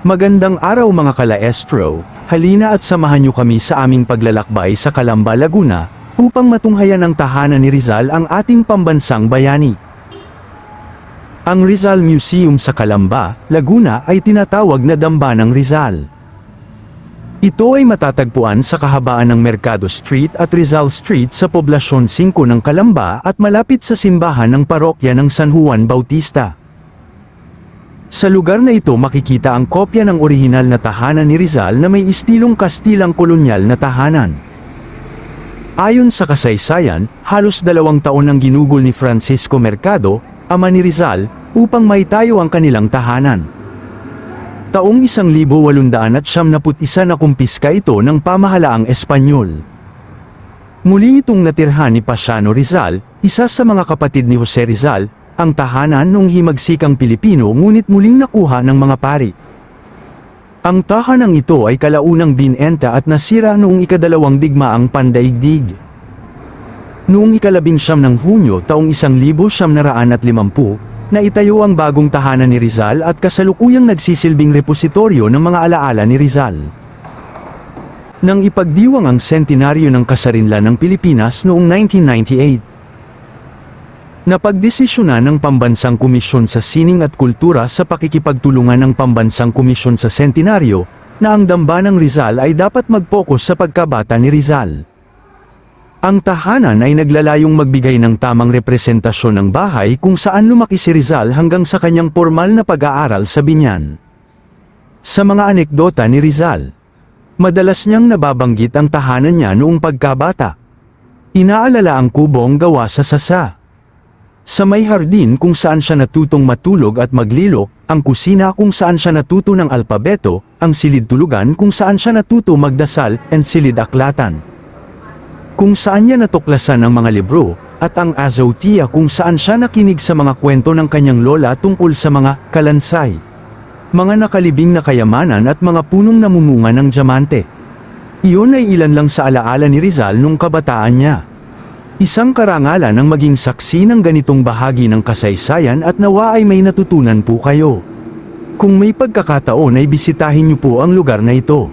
Magandang araw mga kalaestro, halina at samahan niyo kami sa aming paglalakbay sa Calamba, Laguna, upang matunghayan ang tahanan ni Rizal, ang ating pambansang bayani. Ang Rizal Museum sa Calamba, Laguna ay tinatawag na Dambanang Rizal. Ito ay matatagpuan sa kahabaan ng Mercado Street at Rizal Street sa Poblasyon 5 ng Calamba at malapit sa simbahan ng parokya ng San Juan Bautista. Sa lugar na ito makikita ang kopya ng orihinal na tahanan ni Rizal na may istilong Kastilang kolonyal na tahanan. Ayon sa kasaysayan, halos 2 taon nang ginugol ni Francisco Mercado, ama ni Rizal, upang maitayo ang kanilang tahanan. Taong 1871 na kumpiska ito ng pamahalaang Espanyol. Muli itong natirhan ni Pasiano Rizal, isa sa mga kapatid ni Jose Rizal, ang tahanan noong himagsikang Pilipino ngunit muling nakuha ng mga pari. Ang tahanang ito ay kalaunang binenta at nasira noong ika-2 digmaang pandaigdig. Noong ika-19 ng Hunyo taong 1950, naitayo ang bagong tahanan ni Rizal at kasalukuyang nagsisilbing repositoryo ng mga alaala ni Rizal. Nang ipagdiwang ang sentenaryo ng kasarinlan ng Pilipinas noong 1998, napagdesisyonan ng Pambansang Komisyon sa Sining at Kultura sa pakikipagtulungan ng Pambansang Komisyon sa Sentenaryo, na ang Dambanang Rizal ay dapat mag-focus sa pagkabata ni Rizal. Ang tahanan ay naglalayong magbigay ng tamang representasyon ng bahay kung saan lumaki si Rizal hanggang sa kanyang formal na pag-aaral sa Binyan. Sa mga anekdota ni Rizal, madalas niyang nababanggit ang tahanan niya noong pagkabata. Inaalala ang kubong gawa sa sasa. Sa may hardin kung saan siya natutong matulog at maglilok, ang kusina kung saan siya natuto ng alpabeto, ang silid tulugan kung saan siya natuto magdasal, and silid aklatan. Kung saan niya natuklasan ang mga libro, at ang azotea kung saan siya nakinig sa mga kwento ng kanyang lola tungkol sa mga kalansay, mga nakalibing na kayamanan at mga punong namumunga ng diamante. Iyon ay ilan lang sa alaala ni Rizal nung kabataan niya. Isang karangalan ang maging saksi ng ganitong bahagi ng kasaysayan at nawa ay may natutunan po kayo. Kung may pagkakataon ay bisitahin niyo po ang lugar na ito.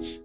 DPWH.